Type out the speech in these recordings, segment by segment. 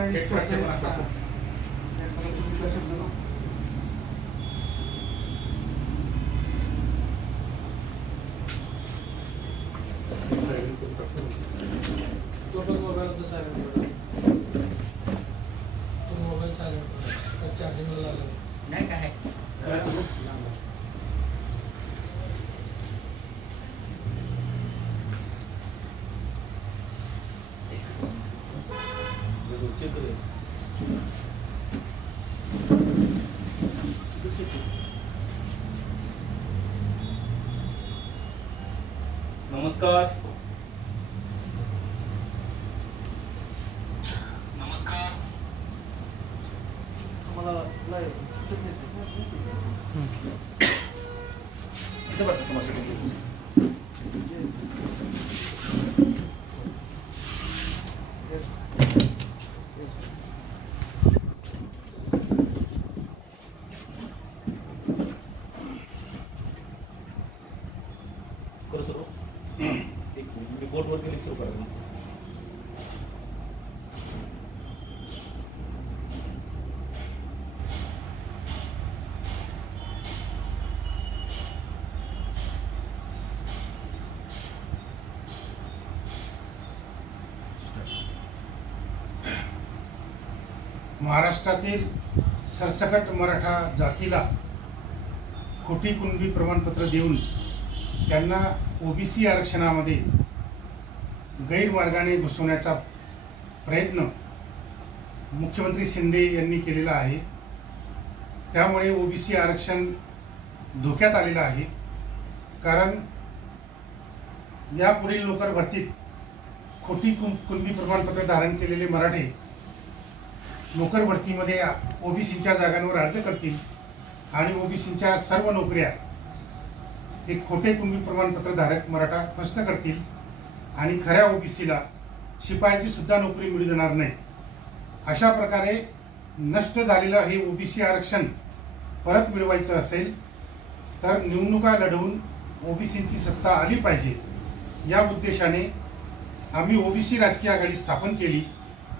Mobile होता साहेब, mobile चार्जिंगला लागला नाही काय नमस्कार करू सुरू एक रिपोर्टवर क्लिक सुरू करा. महाराष्ट्रातील सरसकट मराठा जातीला खोटी कुणबी प्रमाणपत्र देऊन त्यांना ओबीसी आरक्षणामध्ये गैरमार्गाने घुसवण्याचा प्रयत्न मुख्यमंत्री शिंदे यांनी केलेला आहे. त्यामुळे ओबीसी आरक्षण धोक्यात आलेलं आहे. कारण यापुढील नोकर भरतीत खोटी कुणबी प्रमाणपत्र धारण केलेले मराठे नोकर भरतीमध्ये ओबीसीच्या जागांवर अर्ज करतील आणि ओबीसीच्या सर्व नोकऱ्या एक खोटे कुणबी प्रमाणपत्र धारक मराठा फस्त करतील आणि खऱ्या ओबीसीला शिपायाची सुद्धा नोकरी मिळू देणार नाही. अशा प्रकारे नष्ट झालेलं हे ओबीसी आरक्षण परत मिळवायचं असेल तर निवडणुका लढवून ओबीसीची सत्ता आली पाहिजे. या उद्देशाने आम्ही ओबीसी राजकीय आघाडी स्थापन केली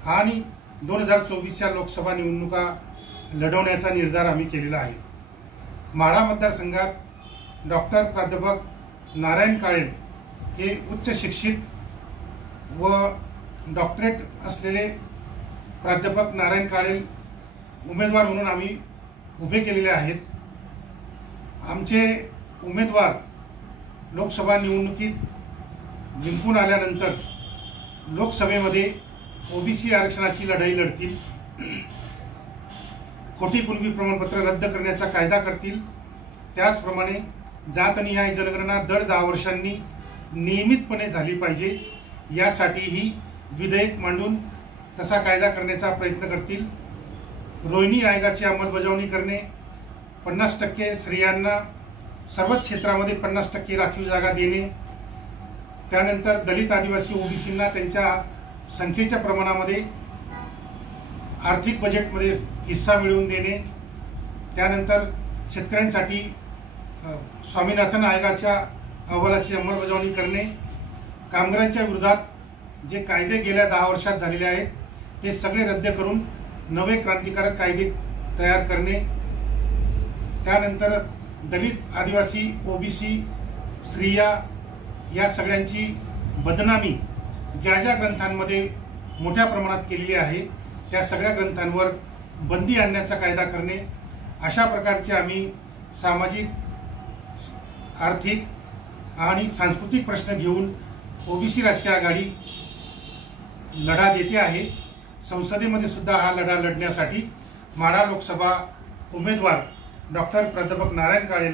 आणि 2024च्या लोकसभा निवडणुका लढवण्याचा निर्धार आम्ही केलेला आहे. माढा मतदारसंघात डॉक्टर प्राध्यापक नारायण काळे हे उच्च शिक्षित व डॉक्टरेट असलेले प्राध्यापक नारायण काळे उमेदवार म्हणून आम्ही उभे केलेले आहेत. आमचे उमेदवार लोकसभा निवडणुकीत जिंकून आल्यानंतर लोकसभेमध्ये ओबीसी आरक्षणाची लढाई लढतील, खोटी कुणबी प्रमाणपत्र रद्द करण्याचा कायदा करतील. त्याचप्रमाणे जातनिहाय जनगणना दर 10 वर्षांनी नियमितपणे झाली पाहिजे यासाठीही विधेयक मांडून तसा कायदा करण्याचा प्रयत्न करतील. रोहिणी आयोगाची अंमलबजावणी करणे, 50% स्त्रियांना सर्वच क्षेत्रामध्ये 50% राखीव जागा देणे, त्यानंतर दलित आदिवासी ओबीसींना त्यांच्या संख्येच्या प्रमाणामध्ये आर्थिक बजेटमध्ये हिस्सा मिळवून देणे, त्यानंतर शेतकऱ्यांसाठी स्वामीनाथन आयोगाच्या अहवालाची अंमलबजावणी करणे, कामगारांच्या विरोधात जे कायदे गेल्या 10 वर्षात झालेले आहेत ते सगळे रद्द करून नवे क्रांतिकारक कायदे तयार करणे, त्यानंतर दलित आदिवासी ओबीसी स्त्रिया या सगळ्यांची बदनामी ज्या ज्या ग्रंथांमध्ये मोठ्या प्रमाणात केलेली आहे त्या सगळ्या ग्रंथांवर बंदी आणण्याचा कायदा करणे, अशा प्रकारचे आम्ही सामाजिक, आर्थिक आणि सांस्कृतिक प्रश्न घेऊन ओबीसी राजकीय आघाडी लढा देते आहे. संसदेमध्ये सुद्धा हा लढा लढण्यासाठी माढा लोकसभा उमेदवार डॉक्टर प्राध्यापक नारायण काळे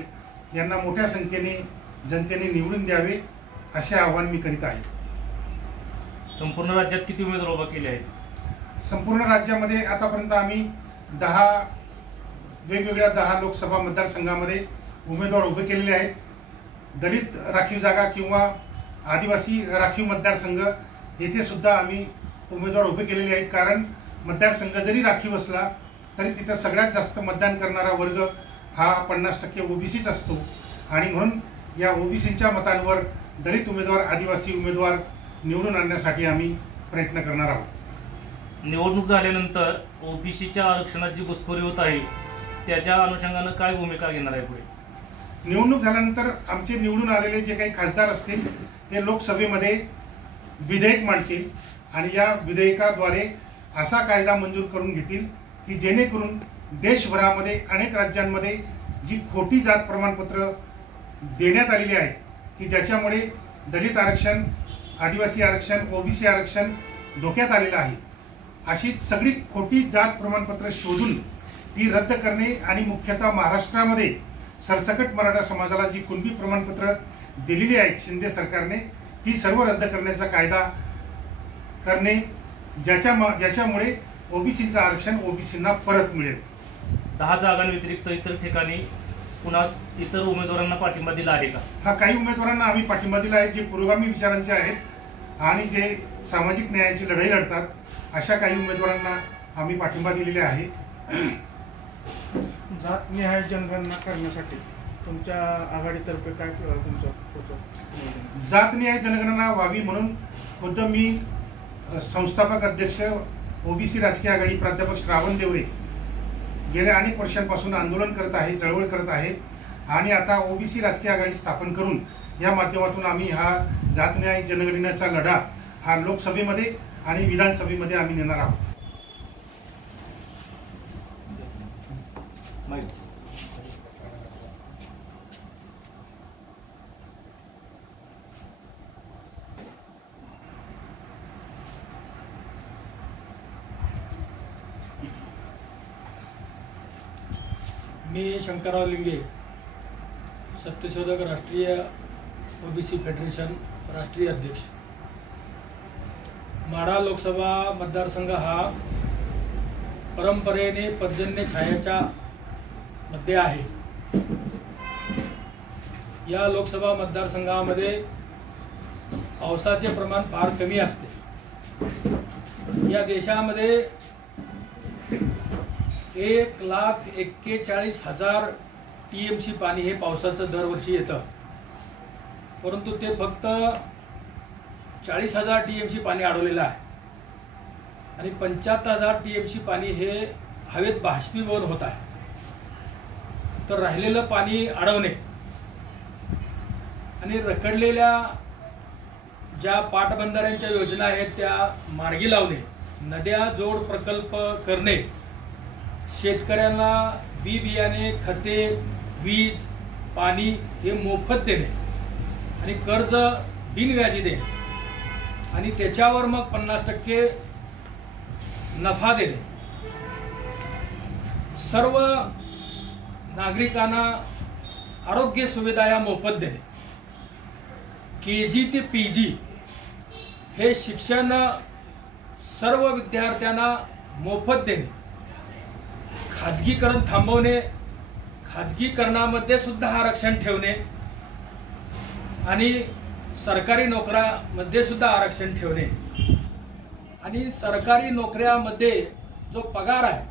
यांना मोठ्या संख्येने जनतेने निवडून द्यावे असे आवाहन मी करीत आहे. संपूर्ण राज्यात किती उमेदवार उभा केले आहेत? संपूर्ण राज्यामध्ये आतापर्यंत आम्ही 10 वेगवेगळ्या 10 लोकसभा मतदारसंघामध्ये उमेदवार उभे केलेले आहेत. दलित राखीव जागा किंवा आदिवासी राखीव मतदारसंघ येथे सुद्धा आम्ही उमेदवार उभे केलेले आहेत. कारण मतदारसंघ जरी राखीव असला तरी तिथं सगळ्यात जास्त मतदान करणारा वर्ग हा 50% ओबीसीच असतो आणि म्हणून या ओबीसीच्या मतांवर दलित उमेदवार, आदिवासी उमेदवार निवडून आणण्यासाठी आम्ही प्रयत्न करणार आहोत. निवडणूक झाल्यानंतर ओबीसीच्या आरक्षणात जी घुसखोरी होत आहे त्याच्या अनुषंगानं काय भूमिका घेणार आहे पुढे? निवडणूक झाल्यानंतर आमचे निवडून आलेले जे काही खासदार असतील ते लोकसभेमध्ये विधेयक मांडतील आणि या विधेयकाद्वारे असा कायदा मंजूर करून घेतील की जेणेकरून देशभरामध्ये अनेक राज्यांमध्ये जी खोटी जात प्रमाणपत्र देण्यात आलेली आहे की ज्याच्यामुळे दलित आरक्षण, आदिवासी आरक्षण, ओबीसी आरक्षण धोक्यात आलेलं आहे, अशी सगळी खोटी जात प्रमाणपत्र शोधून ती रद्द करणे आणि मुख्यतः महाराष्ट्रामध्ये सरसकट मराठा समाजाला जी कुणबी प्रमाणपत्र दिलेली आहेत शिंदे सरकारने ती सर्व रद्द करण्याचा कायदा करणे, ज्याच्यामुळे ओबीसीचं आरक्षण ओबीसींना परत मिळेल. 10 जागांव्यतिरिक्त इतर ठिकाणी पुन्हा इतर उमेदवारांना पाठिंबा दिला आहे का? हा, काही उमेदवारांना आम्ही पाठिंबा दिला आहे जे पुरोगामी विचारांचे आहेत आणि जे सामाजिक न्यायाची लढाई लढतात, अशा काही उमेदवारांना आम्ही पाठिंबा दिलेले आहे. जातनिहाय जनगणना करण्यासाठी तुमच्या आघाडीतर्फे काय तुमचं जातनिहाय जनगणना व्हावी म्हणून खुद्द मी संस्थापक अध्यक्ष ओबीसी राजकीय आघाडी प्राध्यापक श्रावण देवरे गेल्या अनेक वर्षांपासून आंदोलन करत आहे, चळवळ करत आहे आणि आता ओबीसी राजकीय आघाडी स्थापन करून या माध्यमातून आम्ही हा जातन्याय जनगणनेचा लढा हा लोकसभेमध्ये आणि विधानसभेमध्ये आम्ही नेणार आहोत. मी शंकरराव लिंगे, सत्यशोधक राष्ट्रीय ओबीसी फेडरेशन राष्ट्रीय अध्यक्ष. माढा लोकसभा मतदारसंघ हा परंपरेने पर्जन्य छायाच्या मध्ये आहे. या लोकसभा मतदारसंघामध्ये पावसाचे प्रमाण फार कमी असते. या देशामध्ये 1,41,000 TMC पाणी हे पावसाचं दरवर्षी येतं, परंतु ते फक्त 40,000 TMC पाणी अडवलेलं आहे आणि 75,000 TMC पाणी हे हवेत बाष्पीभवन होत आहे. तर राहिलेलं पाणी अडवणे आणि रखडलेल्या ज्या पाटबंधाऱ्यांच्या योजना आहेत त्या मार्गी लावणे, नद्या जोड प्रकल्प करणे, शेतकऱ्यांना बी बियाणे, खते, वीज, पाणी हे मोफत देणे आणि कर्ज बिनव्याजी देणे आणि त्याच्यावर मग 50% नफा देणे, सर्व नागरिकांना आरोग्य सुविधा या मोफत देणे, KG ते PG हे शिक्षण सर्व विद्यार्थ्यांना मोफत देणे, खाजगीकरण थांबवणे, खाजगीकरणामध्ये सुद्धा आरक्षण ठेवणे आणि सरकारी नोकऱ्यामध्ये सुद्धा आरक्षण ठेवणे आणि सरकारी नोकऱ्यामध्ये जो पगार आहे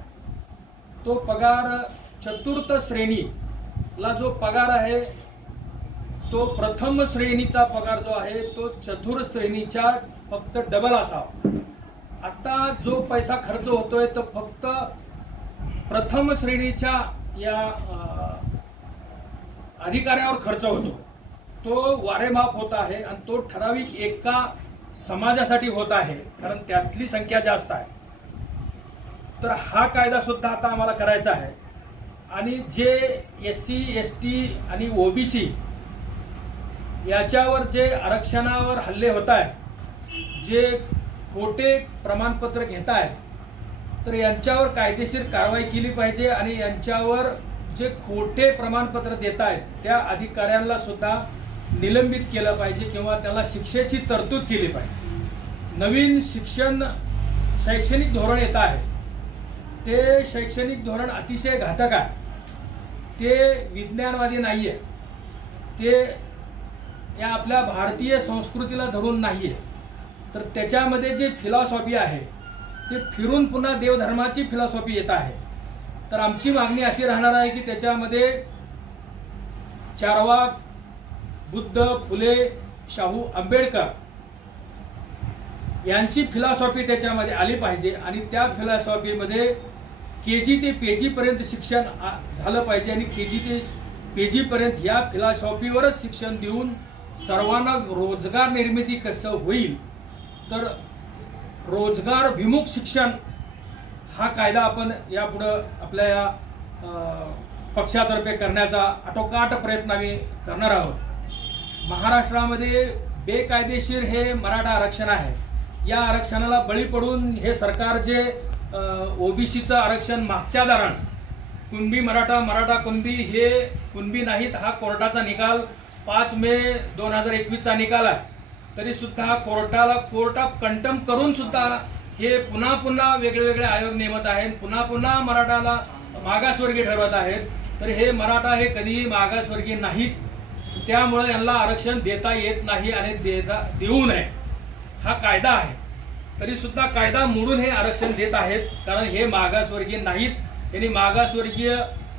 तो पगार चतुर्थ श्रेणीला जो पगार आहे तो प्रथम श्रेणीचा पगार जो आहे तो चतुर्थ श्रेणीच्या फक्त डबल असावा. आता जो पैसा खर्च होतोय तो फक्त प्रथम श्रेणीच्या या अधिकाऱ्यावर खर्च होतो, तो वारेमाप होत आहे आणि तो ठराविक एका समाजासाठी होत आहे कारण त्यातली संख्या जास्त आहे. तर हा कायदा सुद्धा आता आम्हाला करायचा आहे आणि जे SC ST आणि OBC याच्यावर जे आरक्षणावर हल्ले होत आहेत, जे खोटे प्रमाणपत्र घेत आहेत, तर यांच्यावर कायदेशीर कारवाई केली पाहिजे आणि यांच्यावर जे खोटे प्रमाणपत्र देत आहेत त्या अधिकाऱ्यांना सुद्धा निलंबित केलं पाहिजे किंवा त्याला शिक्षेची तरतूद केली पाहिजे. नवीन शैक्षणिक धोरण येत आहे, ते शैक्षणिक धोरण अतिशय घातक आहे, ते विज्ञानवादी नाहीये, ते या आपल्या भारतीय संस्कृतीला धरून नाहीये. तर त्याच्यामध्ये जे फिलॉसॉफी आहे ते फिरून पुन्हा देवधर्माची फिलॉसॉफी येत आहे. तर आमची मागणी अशी राहणार आहे की त्याच्यामध्ये चारवाक, बुद्ध, फुले, शाहू, आंबेडकर यांची फिलॉसॉफी त्याच्यामध्ये आली पाहिजे आणि त्या फिलॉसॉफीमध्ये KG ते PG पर्यंत शिक्षण झालं पाहिजे आणि KG ते PG पर्यंत या फिलॉसॉफीवरच शिक्षण देऊन सर्वांना रोजगार निर्मिती कसं होईल, तर रोजगार विमुख शिक्षण हा कायदा आपण यापुढं आपल्या या पक्षातर्फे करण्याचा आटोकाट प्रयत्न आम्ही करणार आहोत। महाराष्ट्रामध्ये बेकायदेशीर हे मराठा आरक्षण आहे, या आरक्षणाला बळी पडून हे सरकार जे ओबीसीचं आरक्षण मागच्या दारानं कुणबी मराठा, मराठा कुणबी हे कुणबी नाहीत हा कोर्टाचा निकाल 5 मे 2021चा निकाल आहे, तरी सुद्धा कोर्ट ऑफ कंटेम्प्ट करून सुद्धा हे पुन्हा पुन्हा वेगळे आयोग नेमत आहेत, पुन्हा मराठाला मागासवर्गीय ठरवत आहेत। तर हे मराठा हे कधीही मागासवर्गीय नाहीत, त्यामुळे यांना आरक्षण देता येत नाही आणि देऊ नये हा कायदा आहे, तरी सुद्धा कायदा मोडून हे आरक्षण देत आहेत, कारण हे मागासवर्गीय नाहीत। त्यांनी मागासवर्गीय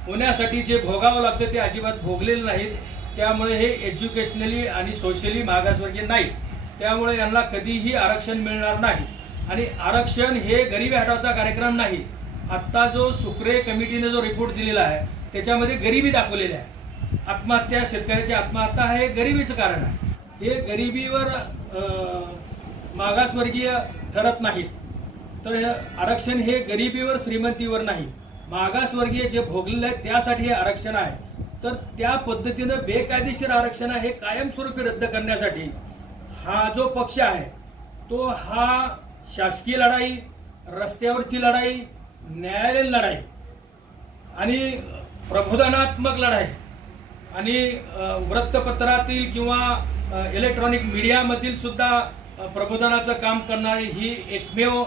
होण्यासाठी जे भोगावं लागतं ते अजिबात भोगलेले नाहीत, त्यामुळे हे एज्युकेशनली आणि सोशली मागासवर्गीय नाहीत, त्यामुळे यांना कधीही आरक्षण मिळणार नाही। आणि आरक्षण हे गरिबी हटावचा कार्यक्रम नाही। आत्ता जो सुक्रे कमिटीने जो रिपोर्ट दिलेला आहे त्याच्यामध्ये गरिबी दाखवलेली आहे, आत्महत्या, शेतकऱ्याची आत्महत्या हे गरिबीचं कारण आहे, हे गरिबीवर मागासवर्गीय ठरत नाहीत। तर आरक्षण हे गरिबीवर श्रीमंतीवर नाही, मागासवर्गीय जे भोगलेले आहेत त्यासाठी हे आरक्षण आहे। तर त्या पद्धतीनं बेकायदेशीर आरक्षण हे कायमस्वरूपी रद्द करण्यासाठी हा जो पक्ष आहे तो हा शासकीय लढाई, रस्त्यावरची लढाई, न्यायालयीन लढाई आणि प्रबोधनात्मक लढाई आणि वृत्तपत्रातील किंवा इलेक्ट्रॉनिक मीडियामधील सुद्धा प्रबोधनाचं काम करणारी ही एकमेव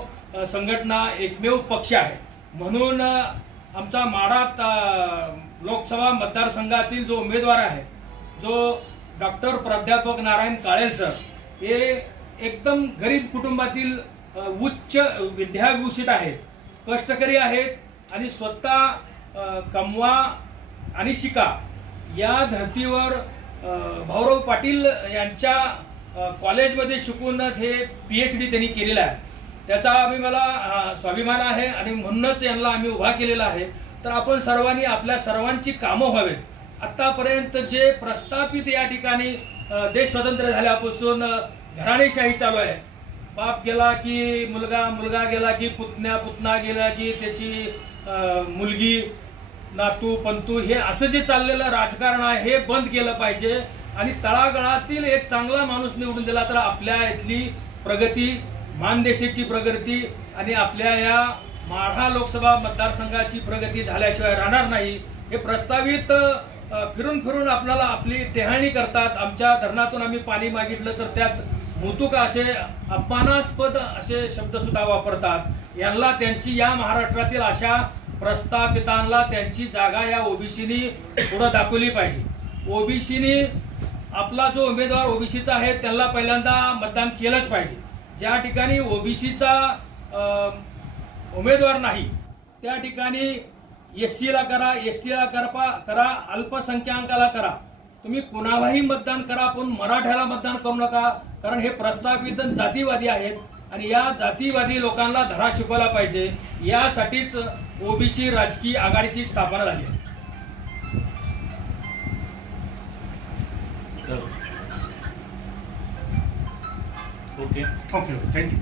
संघटना, एकमेव पक्ष आहे। म्हणून आमचा माढा लोकसभा मतदारसंघातील जो उमेदवार आहे, जो डॉक्टर प्राध्यापक नारायण काळेल सर, हे एकदम गरीब कुटुंबातील उच्च विद्याभूषित आहेत, कष्टकरी आहेत आणि स्वतः कमवा आणि शिका या धर्तीवर भाऊराव पाटील यांच्या कॉलेजमध्ये शिकून हे PhD त्यांनी केलेलं आहे, त्याचा मला स्वाभिमान आहे आणि म्हणूनच यांना आम्ही उभा केलेला आहे। तर आपण सर्वांनी आपल्या सर्वांची कामं व्हावेत। आतापर्यंत जे प्रस्थापित या ठिकाणी देश स्वतंत्र झाल्यापासून घराणेशाही चालू आहे, बाप गेला की मुलगा, मुलगा गेला की पुतण्या, पुतना गेला की त्याची मुलगी, नातू, पंतू, हे असं जे चाललेलं राजकारण आहे हे बंद केलं पाहिजे आणि तळागाळातील एक चांगला माणूस निवडून दिला तर आपल्या इथली प्रगती, मानदेशाची प्रगती आणि आपल्या या माढा लोकसभा मतदारसंघाची प्रगती झाल्याशिवाय राहणार नाही। हे प्रस्तावित फिरून आपल्याला आपली टेहाळणी करतात। आमच्या धरणातून आम्ही पाणी मागितलं तर त्यात मुतूक असे अपमानास्पद असे शब्द सुद्धा वापरतात। यांना त्यांची या महाराष्ट्रातील अशा प्रस्थापितांना त्यांची जागा या ओबीसीनी पुढे दाखवली पाहिजे। ओबीसीनी आपला जो उमेदवार ओबीसीचा आहे त्यांना पहिल्यांदा मतदान केलंच पाहिजे। ज्या ठिकाणी ओबीसीचा उमेदवार नाही त्या ठिकाणी SC ला करा, ST ला करा, अल्पसंख्याकाला करा, तुम्ही कुणालाही मतदान करा, पण मराठ्याला मतदान करू नका, कारण हे प्रस्थापित जातीवादी आहेत आणि या जातीवादी लोकांना धडा शिकवला पाहिजे। यासाठीच ओबीसी राजकीय आघाडीची स्थापना झाली आहे। Okay, thank you.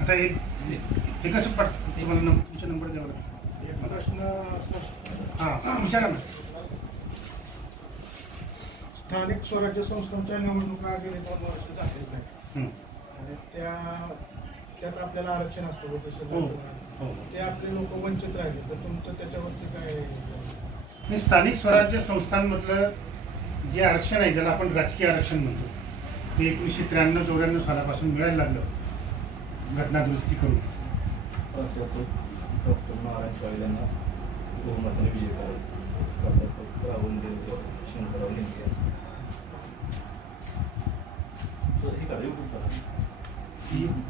आता हे कसं पडतं तुम्हाला तुमचा नंबर द्यावा लागेल। एक प्रश्न हां विचारा ना। स्थानिक स्वराज्य संस्थांच्या निवडणुका गेले 2 वर्ष झालेल्या आहेत आणि त्यात आपल्याला आरक्षण असतं, ते आपले लोक वंचित राहिले, तर तुमचं त्याच्यावरती काय? स्थानिक स्वराज्य संस्थांमधलं जे आरक्षण आहे ज्याला आपण राजकीय आरक्षण म्हणतो ते 1993-94 सालापासून मिळायला लागलं घटना दुरुस्ती करून। डॉक्टर नारायण काळे यांना बहुमताने विजय करावा, राहुल देव, शंकरराव नेमके असं हे करा, YouTube करा, YouTube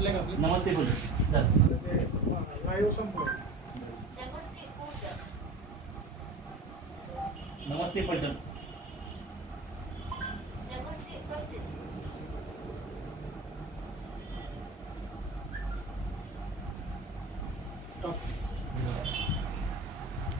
संपले का आपले? नमस्ते बोलतो झालं. ते लाईव्ह संपलं. नमस्ते पलटण. Stop.